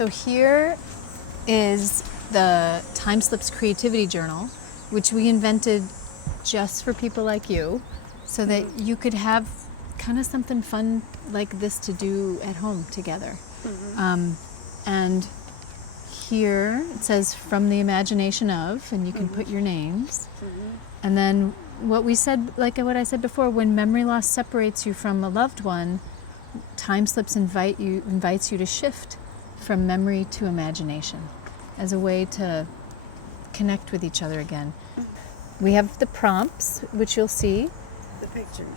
So here is the TimeSlips Creativity Journal, which we invented just for people like you, so that you could have kind of something fun like this to do at home together. And here it says from the imagination of, and you can put your names. And then what we said, like what I said before, when memory loss separates you from a loved one, TimeSlips invites you to shift from memory to imagination as a way to connect with each other again. We have the prompts, which you'll see.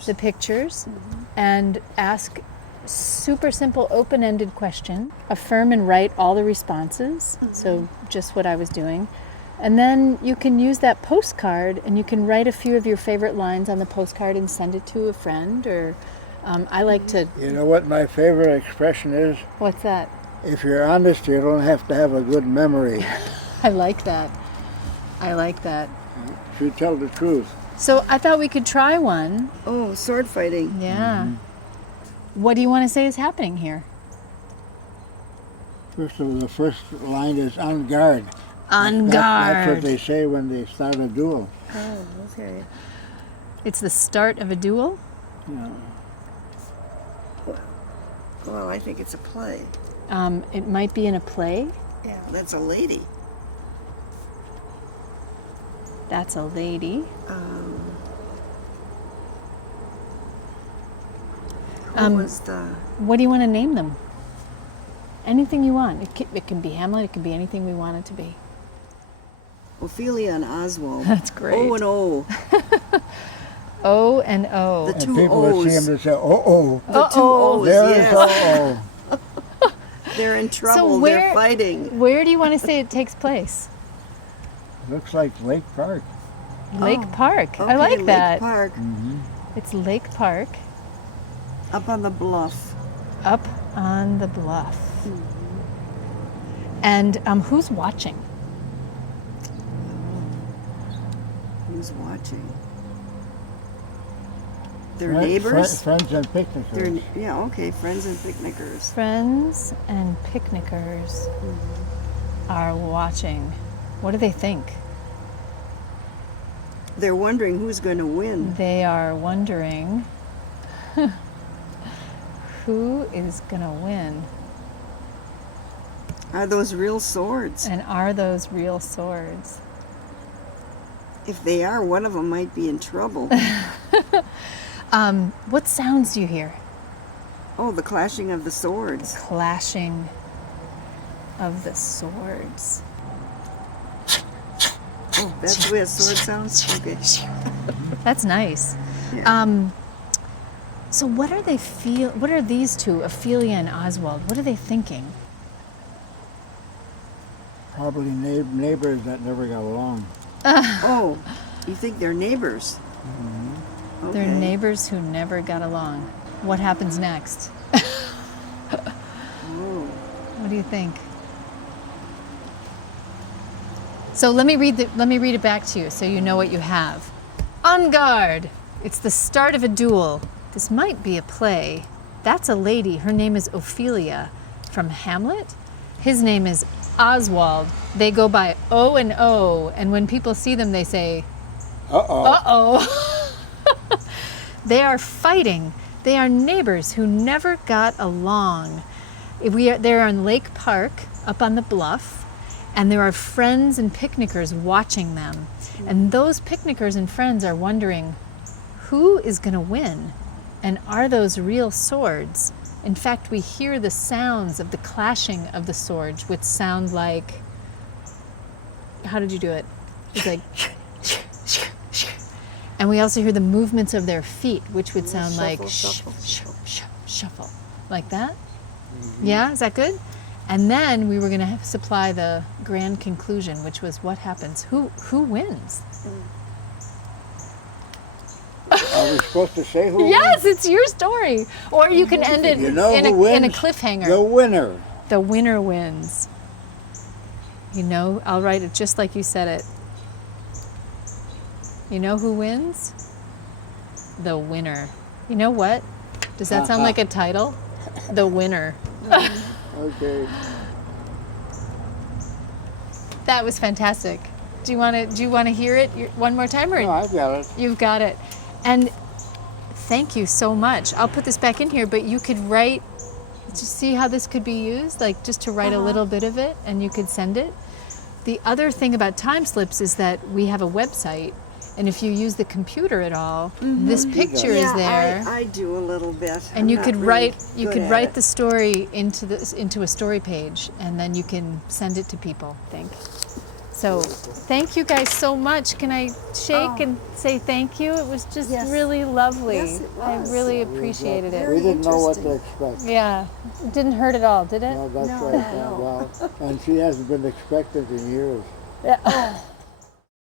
The pictures. And ask super simple open-ended question. Affirm and write all the responses. So just what I was doing. And then you can use that postcard and you can write a few of your favorite lines on the postcard and send it to a friend, or I like to... You know what my favorite expression is? What's that? If you're honest, you don't have to have a good memory. I like that. I like that. If you tell the truth. So I thought we could try one. Oh, sword fighting. Yeah. What do you want to say is happening here? First of all, the first line is on guard. On guard. That's what they say when they start a duel. Oh, okay. It's the start of a duel? Yeah. Well, I think it's a play. It might be in a play. Yeah, that's a lady. That's a lady. Who was the... What do you want to name them? Anything you want. It can be Hamlet. It can be anything we want it to be. Ophelia and Oswald. That's great. O and O. O and O. The And two people would see O's. him and say, oh, The two O's, there's yes. oh. They're in trouble. where- They're fighting. Where do you want to say it takes place? Looks like Lake Park. Lake Park. I Okay, like Lake that. Park. It's Lake Park. Up on the bluff. Up on the bluff. And who's watching? Who's watching? Their Friends neighbors? and picnickers. Yeah, okay, friends and picnickers. Friends and picnickers are watching. What do they think? They're wondering who's going to win. They are wondering who is going to win. Are those real swords? And are those real swords? If they are, one of them might be in trouble. What sounds do you hear? Oh, the clashing of the swords. Clashing of the swords. Oh, that's the way a sword sounds? Okay. That's nice. Yeah. So what are they what are these two, Ophelia and Oswald? What are they thinking? Probably neighbors that never got along. Oh, you think they're neighbors? Okay. They're neighbors who never got along. What happens next? Oh. What do you think? So let me read it back to you so you know what you have. On guard. It's the start of a duel. This might be a play. That's a lady. Her name is Ophelia. From Hamlet? His name is Oswald. They go by O and O, and when people see them they say, Uh-oh. uh-oh. They are fighting. They are neighbors who never got along. They're on Lake Park, up on the bluff, and there are friends and picnickers watching them. And those picnickers and friends are wondering, who is going to win? And are those real swords? In fact, we hear the sounds of the clashing of the swords, which sound like... How did you do it? It's like... And we also hear the movements of their feet, which would sound like shuffle, like that. Yeah, is that good? And then we were going to supply the grand conclusion, which was what happens? Who wins? Are we supposed to say who Yes, it's your story. Or you can end it You know in who a wins? cliffhanger. The winner. The winner wins. You know, I'll write it just like you said it. You know who wins? The winner. You know what? Does that sound like a title? The winner. Okay. That was fantastic. Do you want to hear it one more time, or No, I got it. you've got it? And thank you so much. I'll put this back in here, but you could write. Just see how this could be used, like just to write a little bit of it, and you could send it. The other thing about TimeSlips is that we have a website, and if you use the computer at all, this picture is there. I do a little bit. And I'm you not could really write good at it. the story into a story page, and then you can send it to people. I think. So thank you guys so much. Can I shake and say thank you? It was just Yes. really lovely. Yes, it was. I really appreciated it. We didn't know what to interesting. expect. Yeah, it didn't hurt at all, did it? No, that's No, right. no. Well, and she hasn't been expected in years. Yeah.